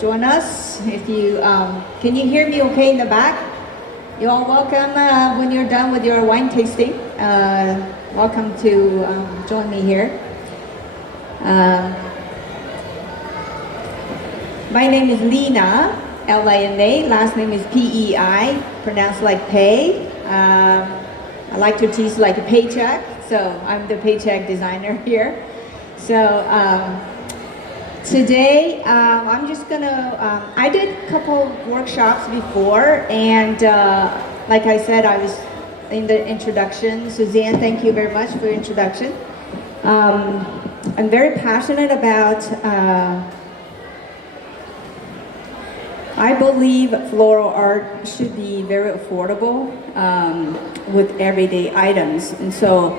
join us. If you can you hear me okay in the back? You're all welcome when you're done with your wine tasting. Welcome to join me here. My name is Lina, Lina. Last name is Pei, pronounced like pay. I like to tease like a paycheck, so I'm the paycheck designer here. So today I'm just gonna, I did a couple workshops before, and like I said, I was in the introduction. Suzanne, thank you very much for the introduction. I'm very passionate about, I believe floral art should be very affordable with everyday items. And so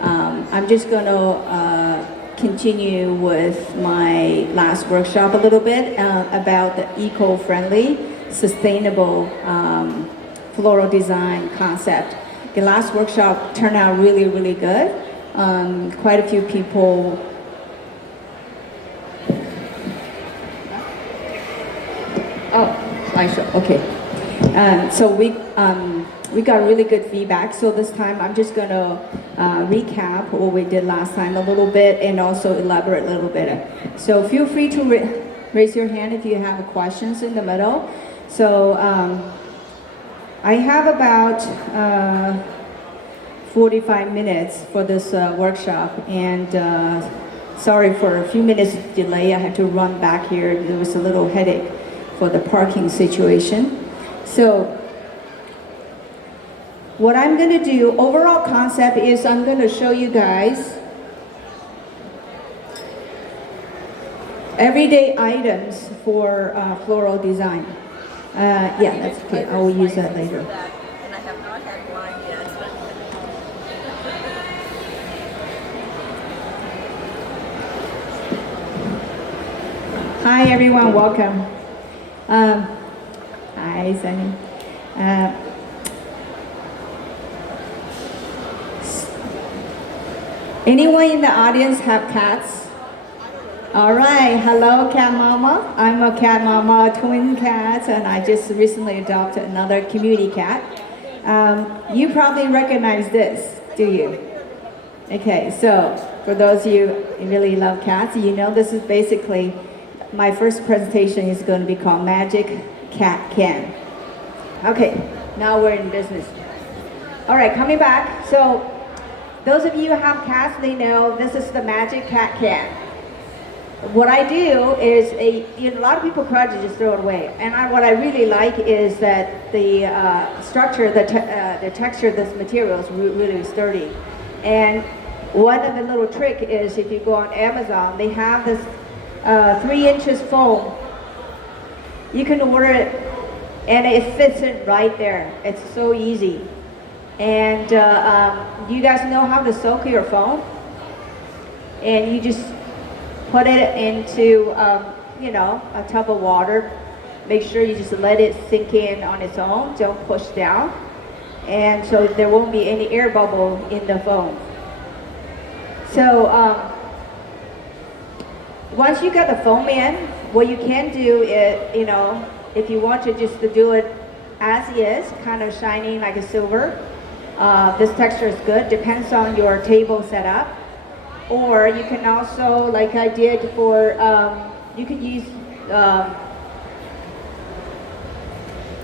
I'm just going to continue with my last workshop a little bit about the eco-friendly, sustainable floral design concept. The last workshop turned out really, really good. Quite a few people slideshow, okay. So we got really good feedback. So this time I'm just gonna recap what we did last time a little bit and also elaborate a little bit. So feel free to raise your hand if you have questions in the middle. So I have about 45 minutes for this workshop, and sorry for a few minutes delay. I had to run back here. There was a little headache for the parking situation. So what I'm going to do, overall concept is I'm going to show you guys everyday items for floral design. Yeah, that's okay. I will use that later. And I have not had wine yet. Hi everyone, welcome. Hi, Sunny. Anyone in the audience have cats? All right, hello cat mama. I'm a cat mama, twin cats, and I just recently adopted another community cat. You probably recognize this, do you? Okay, so for those of you who really love cats, you know this is basically my first presentation is going to be called Magic Cat Can. Okay, now we're in business. All right, coming back. So those of you who have cats, they know this is the Magic Cat Can. What I do is, a lot of people try to just throw it away. And what I really like is that the structure, the texture of this material is really sturdy. And one of the little trick is if you go on Amazon, they have this 3 inches foam. You can order it and it fits in right there. It's so easy. And you guys know how to soak your foam? And you just put it into a tub of water. Make sure you just let it sink in on its own. Don't push down. And so there won't be any air bubble in the foam. So once you got the foam in, what you can do is, if you want to just to do it as is, kind of shining like a silver, this texture is good, depends on your table setup. Or you can also, like I did for, you could use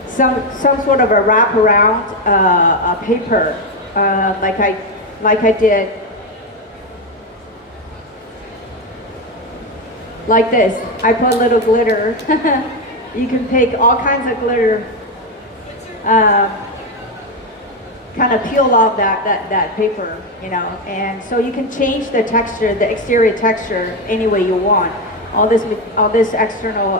some sort of a wraparound paper, like I did. Like this. I put a little glitter. You can pick all kinds of glitter. Kind of peel off that paper, and so you can change the texture, the exterior texture, any way you want. All this external,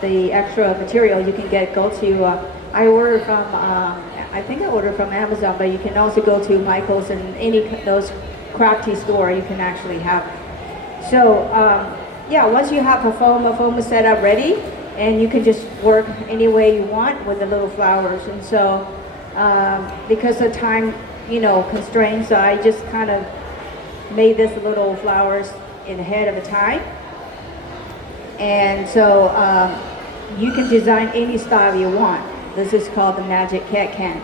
the extra material you can go to. I ordered from, I think I ordered from Amazon, but you can also go to Michael's and any of those crafty store. You can actually have. So. Yeah, once you have a foam is set up ready, and you can just work any way you want with the little flowers. And so, because of time, constraints, so I just kind of made this little flowers in ahead of a time. And so you can design any style you want. This is called the Magic Cat Can.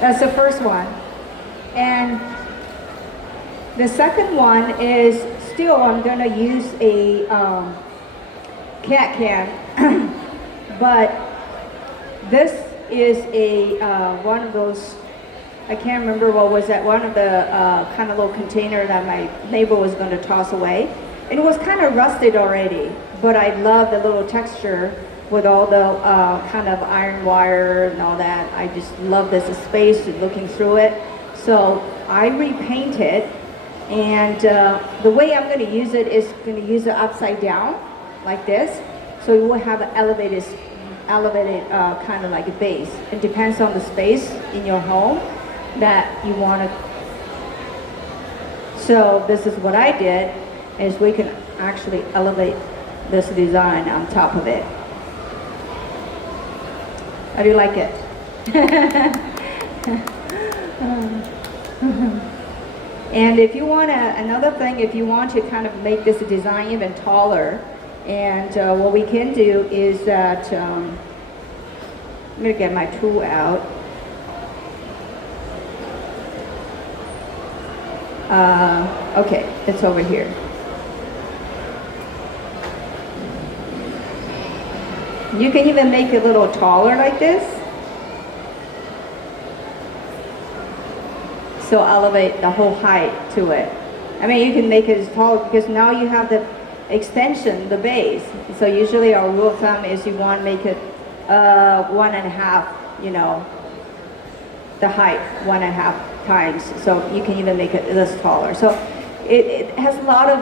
That's the first one. And the second one is still I'm gonna use a cat can, but this is a one of those, I can't remember what was that, one of the kind of little container that my neighbor was going to toss away. And it was kind of rusted already, but I love the little texture with all the kind of iron wire and all that. I just love this space looking through it. So I repainted, and the way I'm going to use it is going to use it upside down like this. So it will have an elevated kind of like a base. It depends on the space in your home that you want to. So this is what I did, is we can actually elevate this design on top of it. How do you like it? And if you want another thing, if you want to kind of make this design even taller, and what we can do is that I'm going to get my tool out. Okay, it's over here. You can even make it a little taller like this. So elevate the whole height to it. I mean, you can make it as tall because now you have the extension, the base. So usually our rule of thumb is you want to make it 1.5, you know, the height 1.5 times. So you can even make it this taller. So it has a lot of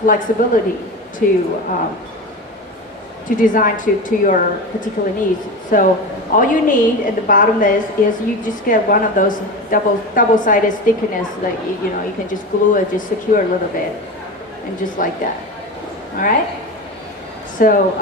flexibility to design to your particular needs. So all you need at the bottom is you just get one of those double-sided stickiness, like you know, you can just glue it, just secure a little bit, and just like that. All right. So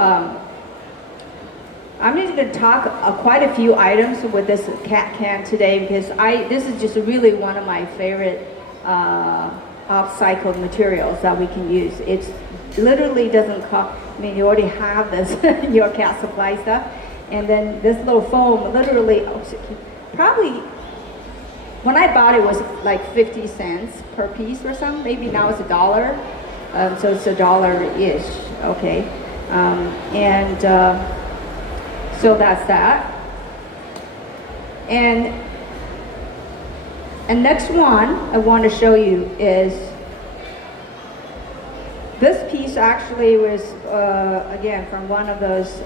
I'm just going to talk quite a few items with this cat can today because this is just really one of my favorite upcycled materials that we can use. It's literally doesn't cost. I mean, you already have this your cat supply stuff, and then this little foam literally probably when I bought it was like 50 cents per piece or something. Maybe now it's $1. So it's $1-ish. Okay, so that's that. And next one I want to show you is this piece actually was, again, from one of those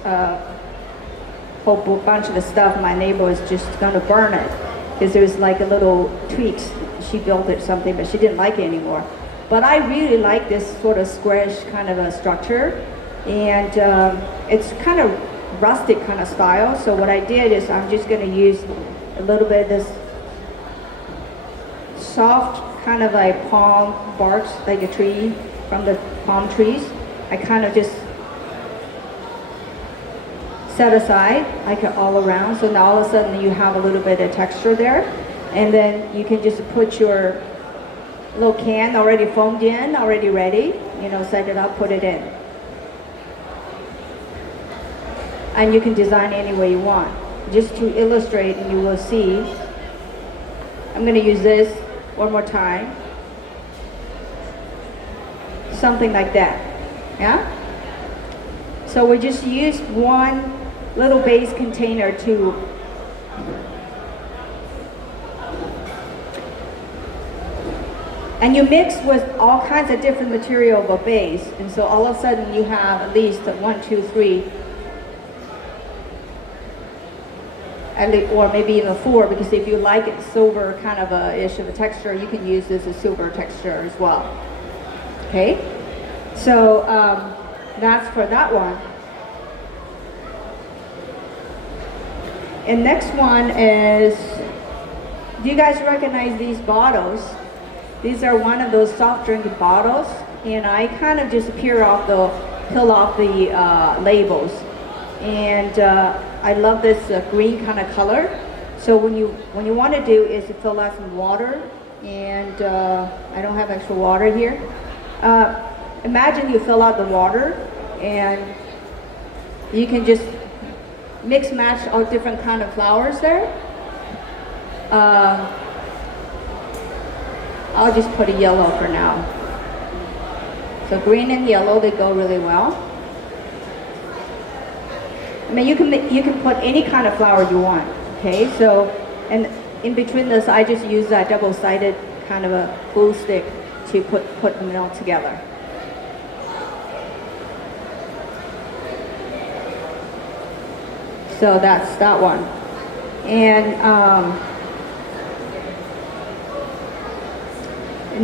whole bunch of the stuff my neighbor was just going to burn it because there was like a little tweaks. She built it something, but she didn't like it anymore. But I really like this sort of squarish kind of a structure, and it's kind of rustic kind of style. So what I did is I'm just going to use a little bit of this soft kind of like palm barks, like a tree from the palm trees. I kind of just set aside like all around, so now all of a sudden you have a little bit of texture there, and then you can just put your little can already foamed in, already ready, you know, set it up, put it in. And you can design any way you want. Just to illustrate, and you will see, I'm going to use this one more time. Something like that, yeah? So we just use one little base container to and you mix with all kinds of different material of a base, and so all of a sudden you have at least 1, 2, 3, or maybe even 4, because if you like it silver kind of a ish of a texture, you can use this as silver texture as well. Okay, so that's for that one. And next one is, do you guys recognize these bottles? These are one of those soft drink bottles, and I kind of just peel off the labels. And I love this green kind of color. So when you want to do is to fill out some water, and I don't have extra water here. Imagine you fill out the water and you can just mix match all different kind of flowers there. I'll just put a yellow for now. So green and yellow, they go really well. I mean, you can put any kind of flower you want. Okay, so and in between this, I just use that double-sided kind of a glue stick to put them all together. So that's that one. And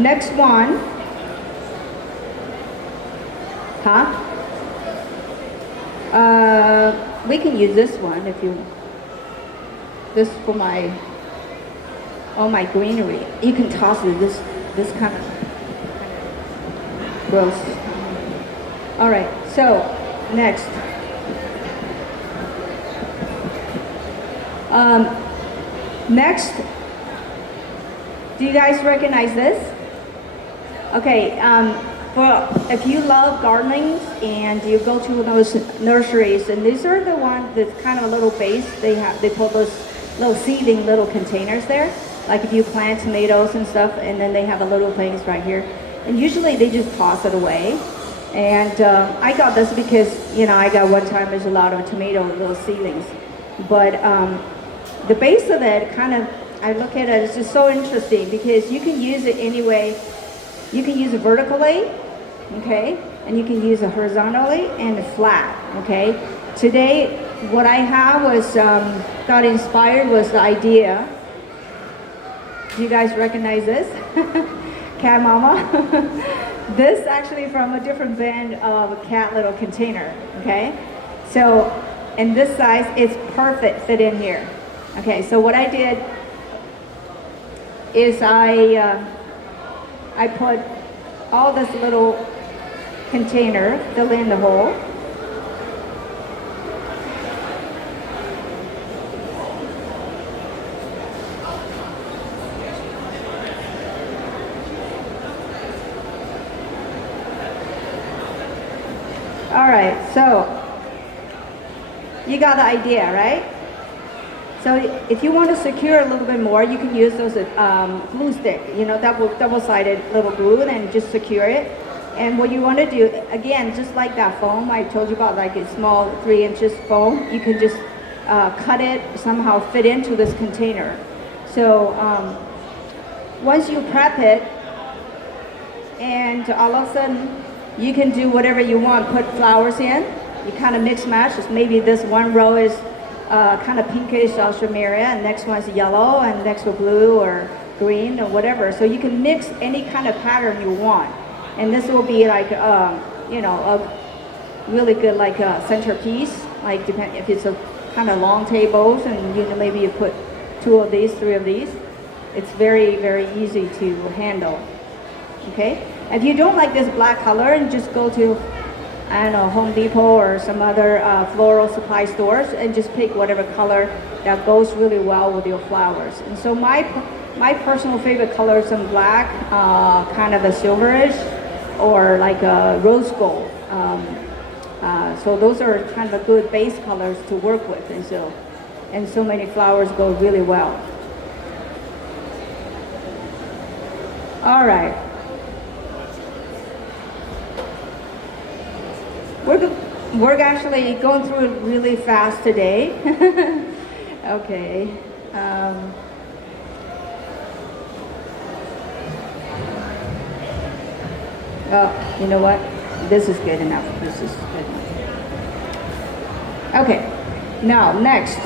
next one, we can use this one if you, this for all my greenery. You can toss it, this kind of gross. All right, so next. Next, do you guys recognize this? Okay, if you love gardening and you go to those nurseries, and these are the ones that's kind of a little base, they put those little seeding little containers there, like if you plant tomatoes and stuff, and then they have a little place right here, and usually they just toss it away. And I got this because, you know, I got one time there's a lot of tomato little seedlings, but the base of it kind of, I look at it, it's just so interesting because you can use it anyway. You can use it vertically, okay, and you can use it horizontally and flat, okay. Today, what I have was, got inspired was the idea. Do you guys recognize this? Cat Mama? This actually from a different brand of cat little container, okay. So, in this size, it's perfect fit in here. Okay, so what I did is I put all this little container, fill in the hole. All right, so you got the idea, right? So if you want to secure a little bit more, you can use those glue stick, you know, double-sided little glue, and just secure it. And what you want to do, again, just like that foam I told you about, like a small 3 inches foam, you can just cut it, somehow fit into this container. So once you prep it, and all of a sudden, you can do whatever you want, put flowers in, you kind of mix match, just maybe this one row is kind of pinkish ultramarine, and next one's yellow, and next one blue or green or whatever. So you can mix any kind of pattern you want, and this will be like you know, a really good like a centerpiece. Like depend if it's a kind of long tables, and you know, maybe you put 2 of these, 3 of these. It's very, very easy to handle. Okay. If you don't like this black color, and just go to, I don't know, Home Depot or some other floral supply stores, and just pick whatever color that goes really well with your flowers. And so my personal favorite color is some black, kind of a silverish, or like a rose gold. So those are kind of a good base colors to work with, and so many flowers go really well. All right. We're actually going through it really fast today. Okay. Oh, you know what? This is good enough. This is good enough. Okay. Now, next.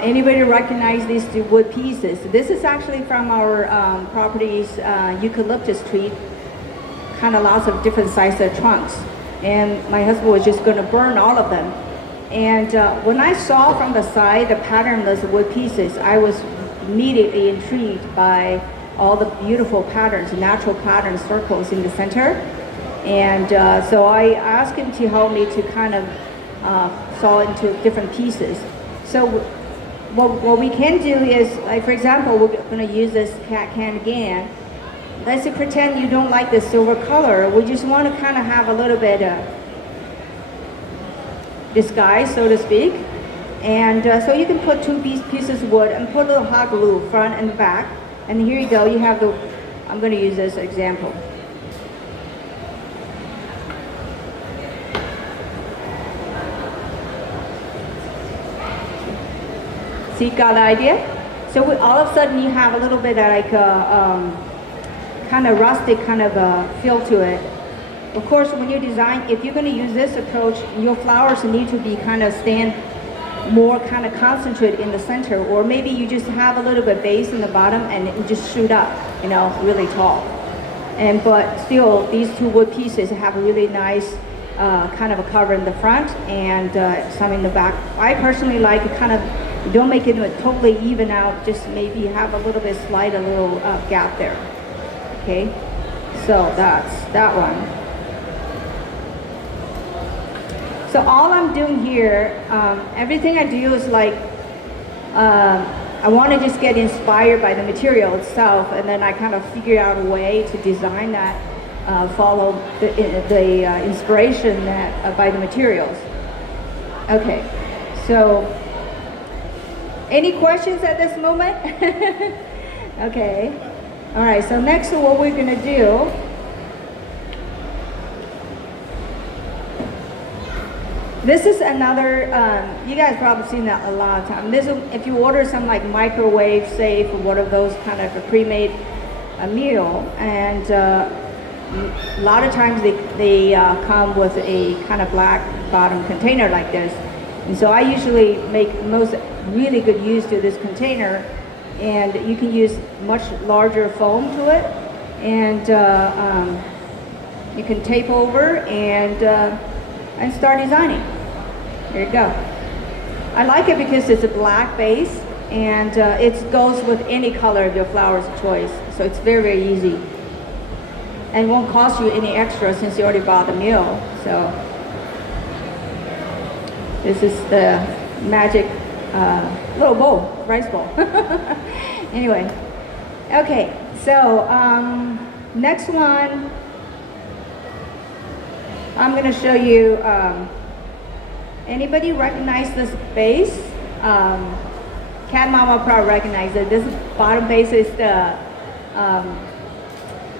Anybody recognize these 2 wood pieces? This is actually from our property's eucalyptus tree. Kind of lots of different sized trunks, and my husband was just going to burn all of them. And when I saw from the side the pattern of the wood pieces, I was immediately intrigued by all the beautiful patterns, natural pattern circles in the center. And so I asked him to help me to kind of saw into different pieces. So what we can do is, like for example, we're going to use this cat can again. Let's say pretend you don't like the silver color. We just want to kind of have a little bit disguise, so to speak. And so you can put two pieces of wood and put a little hot glue front and back. And here you go, you have the, I'm going to use this example. See, got the idea? So all of a sudden you have a little bit of like a kind of rustic kind of a feel to it. Of course, when you design, if you're going to use this approach, your flowers need to be kind of stand more kind of concentrated in the center, or maybe you just have a little bit base in the bottom and it just shoot up, you know, really tall. And but still, these two wood pieces have a really nice kind of a cover in the front and some in the back. I personally like it kind of, don't make it totally even out, just maybe have a little bit slide a little gap there. Okay, so that's that one. So all I'm doing here, everything I do is like, I want to just get inspired by the material itself, and then I kind of figure out a way to design that, follow the inspiration that by the materials. Okay, so any questions at this moment? Okay, all right, so next what we're going to do, this is another, you guys probably seen that a lot of times. This is, if you order some like microwave safe or one of those kind of a pre-made meal, and a lot of times they come with a kind of black bottom container like this. And so I usually make most really good use to this container, and you can use much larger foam to it, and you can tape over and start designing. There you go. I like it because it's a black base, and it goes with any color of your flower's choice. So it's very, very easy. And won't cost you any extra since you already bought the meal. So this is the magic little bowl, rice bowl. Anyway, okay, so next one, I'm going to show you, anybody recognize this base? Cat Mama probably recognize it. This bottom base is the,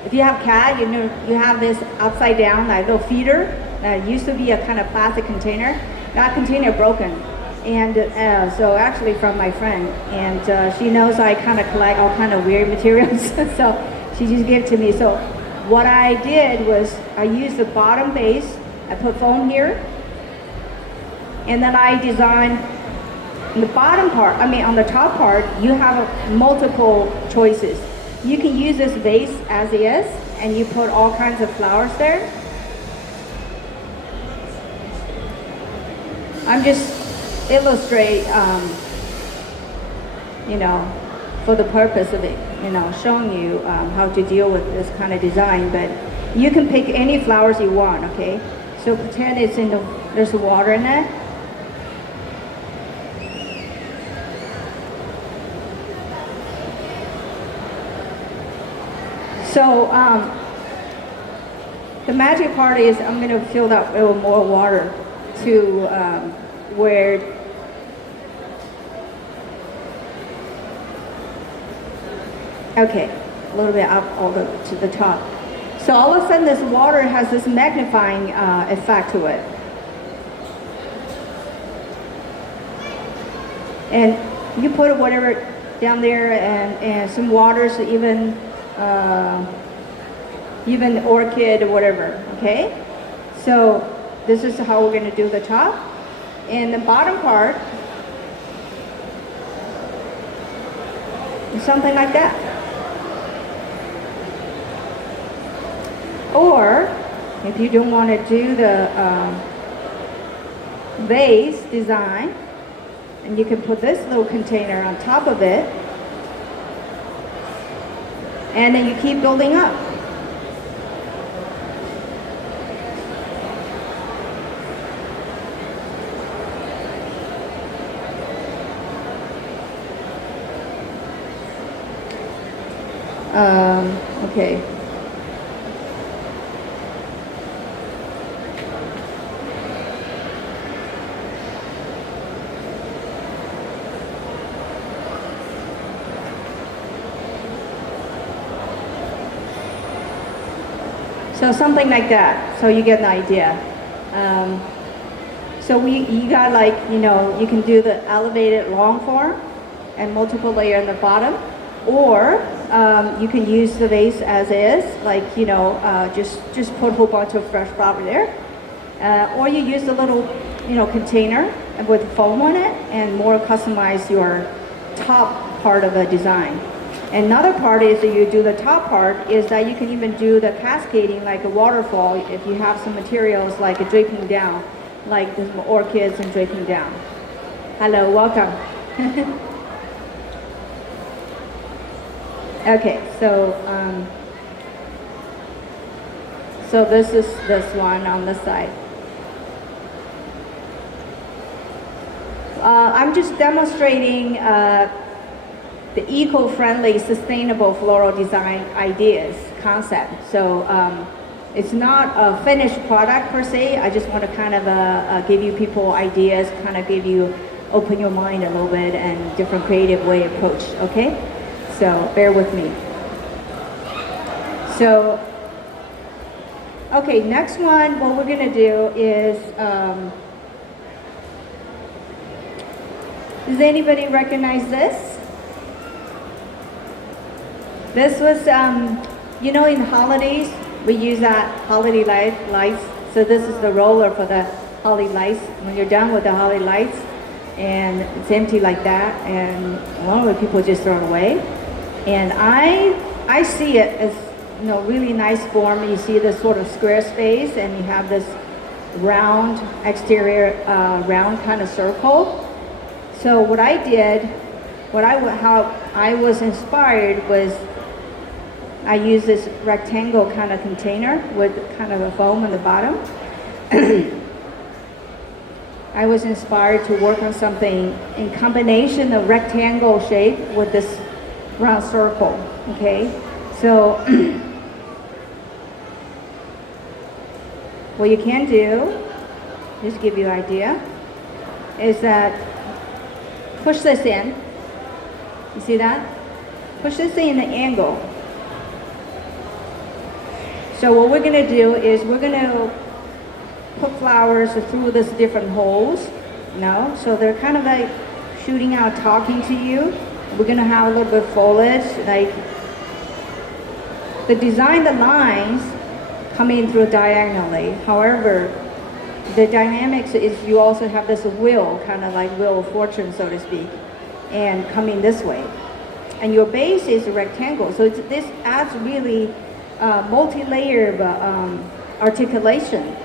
if you have cat, you know, you have this upside down like little feeder that used to be a kind of plastic container. That container broken, and so actually from my friend, and she knows I kind of collect all kind of weird materials, so she just gave it to me. So what I did was I used the bottom base, I put foam here, and then I designed the bottom part, on the top part, you have multiple choices. You can use this base as is, and you put all kinds of flowers there. I'm just illustrate, you know, for the purpose of it, you know, showing you how to deal with this kind of design. But you can pick any flowers you want, okay? So pretend it's in there's water in it. So the magic part is I'm going to fill that with more water to where okay, a little bit up all to the top. So all of a sudden this water has this magnifying effect to it. And you put whatever down there, and some waters, even orchid or whatever, okay? So this is how we're going to do the top. And the bottom part is something like that. Or if you don't want to do the vase design, and you can put this little container on top of it, and then you keep building up. Okay. So something like that, so you get an idea. So you got like, you can do the elevated long form and multiple layer in the bottom, or you can use the vase as is, like, just put a whole bunch of fresh flower there. Or you use a little, container with foam on it and more customize your top part of the design. Another part is that you do the top part is that you can even do the cascading like a waterfall if you have some materials like a draping down, like the orchids and draping down. Hello, welcome. Okay, so this is this one on the side. I'm just demonstrating the eco-friendly, sustainable floral design ideas concept. So it's not a finished product per se. I just want to kind of give you people ideas, kind of open your mind a little bit and different creative way approach, okay? So bear with me. So, okay, next one, what we're gonna do is, does anybody recognize this? This was, in holidays, we use that holiday lights. So this is the roller for the holiday lights. When you're done with the holiday lights, and it's empty like that, and a lot of people just throw it away. And I see it as, really nice form. You see this sort of square space, and you have this round exterior, round kind of circle. So what I did, how I was inspired was I used this rectangle kind of container with kind of a foam on the bottom. I was inspired to work on something in combination of rectangle shape with this round circle, okay? So what you can do, just give you an idea, is that push this in. You see that? Push this in an angle. So what we're gonna do is we're gonna put flowers through these different holes, so they're kind of like shooting out, talking to you. We're gonna have a little bit of foliage, like the design, the lines coming through diagonally. However, the dynamics is you also have this wheel, kind of like wheel of fortune, so to speak, and coming this way. And your base is a rectangle, so this adds really multi-layer articulation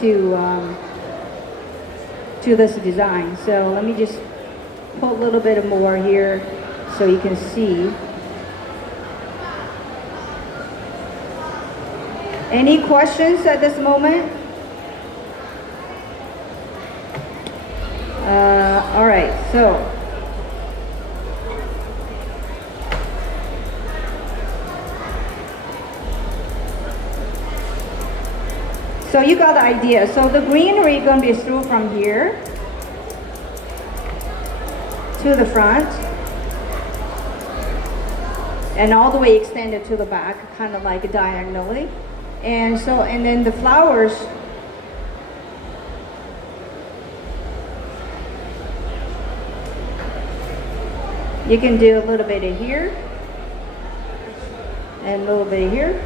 to this design. So let me just put a little bit more here so you can see. Any questions at this moment? All right, so you got the idea. So the greenery is going to be through from here to the front and all the way extended to the back, kind of like diagonally. And then the flowers, you can do a little bit of here and a little bit of here.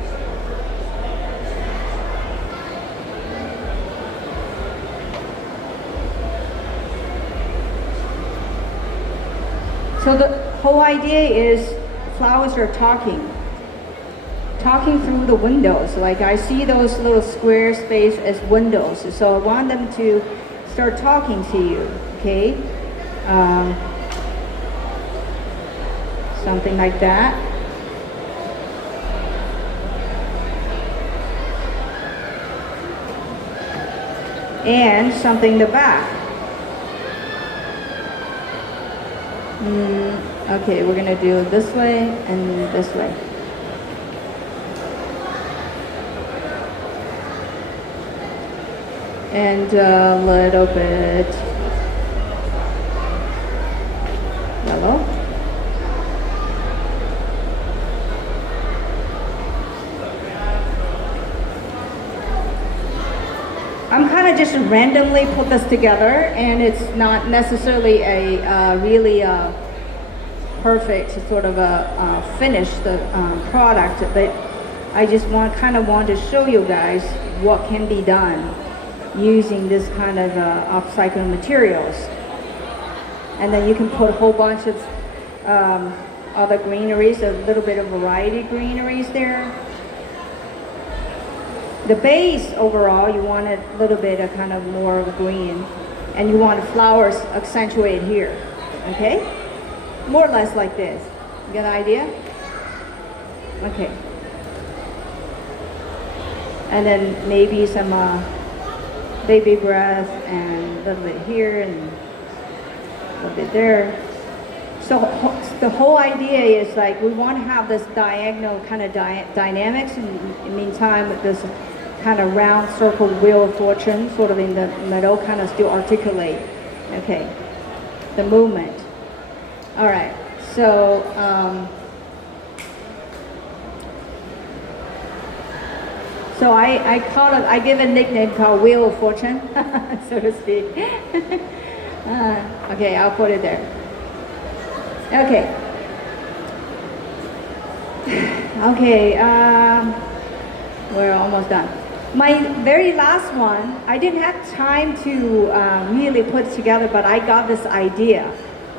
So the whole idea is flowers are talking through the windows. Like I see those little square space as windows. So I want them to start talking to you, okay? Something like that. And something in the back. Okay, we're gonna do it this way and this way. and a little bit yellow. I'm kind of just randomly put this together, and it's not necessarily a really perfect sort of a finished product, but I just kind of want to show you guys what can be done using this kind of upcycled materials. And then you can put a whole bunch of other greeneries, a little bit of variety greeneries there. The base overall, you want a little bit of kind of more of green, and you want the flowers accentuate here, okay? More or less like this. You get an idea? Okay. And then maybe some baby breath and a little bit here and a little bit there. So the whole idea is like we want to have this diagonal kind of dynamics, and in the meantime this kind of round circle wheel of fortune sort of in the middle kind of still articulate, okay, the movement. All right, so I give a nickname called Wheel of Fortune, so to speak. Okay, I'll put it there. Okay. Okay, we're almost done. My very last one, I didn't have time to really put it together, but I got this idea.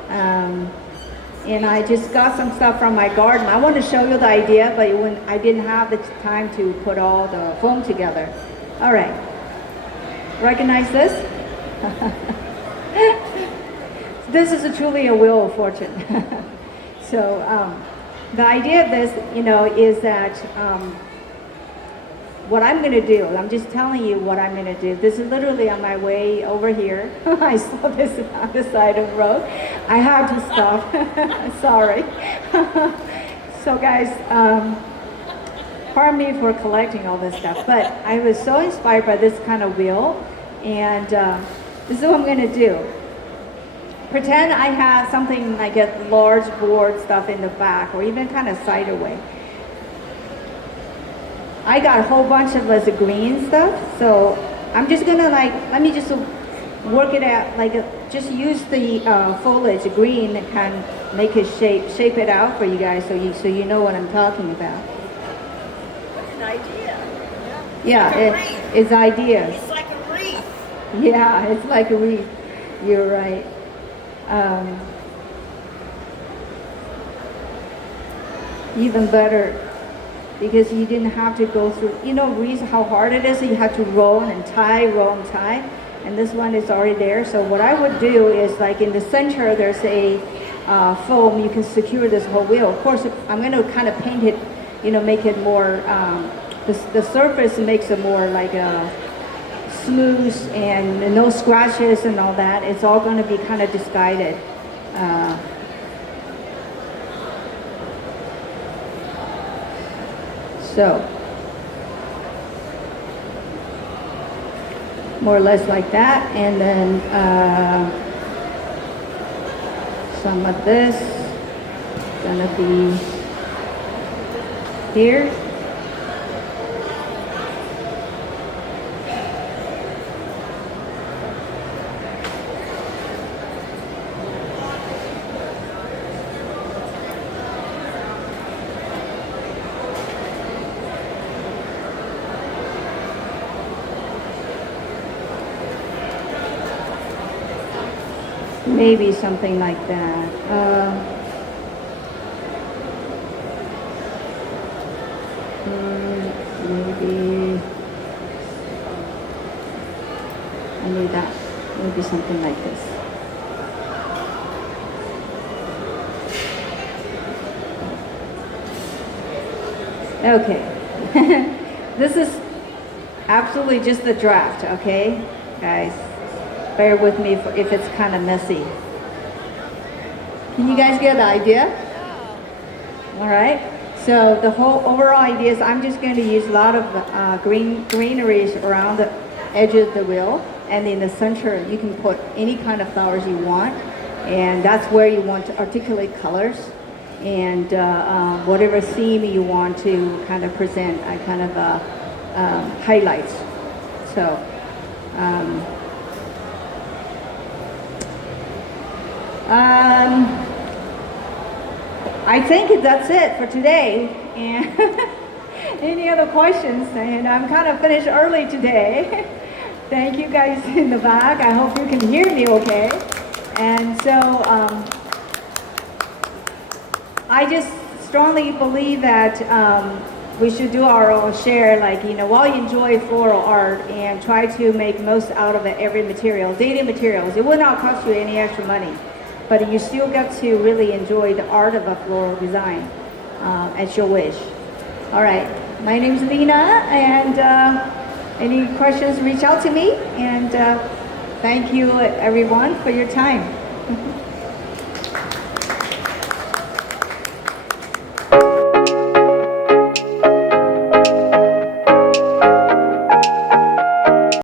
And I just got some stuff from my garden. I want to show you the idea, but when I didn't have the time to put all the foam together. All right. Recognize this? This is truly a wheel of fortune. So the idea of this, is that what I'm going to do, I'm just telling you what I'm going to do. This is literally on my way over here. I saw this on the side of the road. I had to stop. Sorry. So guys, pardon me for collecting all this stuff, but I was so inspired by this kind of wheel, and this is what I'm going to do. Pretend I have something like a large board stuff in the back, or even kind of side away. I got a whole bunch of this green stuff, so I'm just gonna let me just work it out, just use the foliage green and kind of make it shape it out for you guys, so you know what I'm talking about. What's an idea? Yeah, it's ideas. It's like a wreath. Yeah, it's like a wreath. You're right. Even better, because you didn't have to go through, wreath, how hard it is. You have to roll and tie, and this one is already there. So what I would do is, like in the center, there's a foam. You can secure this whole wheel. Of course, I'm going to kind of paint it, make it more, the surface makes it more like smooth and no scratches and all that. It's all going to be kind of disguided. So, more or less like that, and then some of this gonna be here. Maybe something like that. Maybe I need that. Maybe something like this. Okay. This is absolutely just a draft, okay, guys? Bear with me if it's kind of messy. Can you guys get the idea? All right. So the whole overall idea is I'm just going to use a lot of greeneries around the edge of the wheel, and in the center you can put any kind of flowers you want, and that's where you want to articulate colors and whatever theme you want to kind of present, I kind of highlights. So. I think that's it for today. And any other questions? And I'm kind of finished early today. Thank you guys in the back. I hope you can hear me okay. And so I just strongly believe that we should do our own share, like, while you enjoy floral art and try to make most out of it, every material, daily materials. It will not cost you any extra money, but you still get to really enjoy the art of a floral design at your wish. All right, my name is Lina, and any questions, reach out to me, and thank you everyone for your time.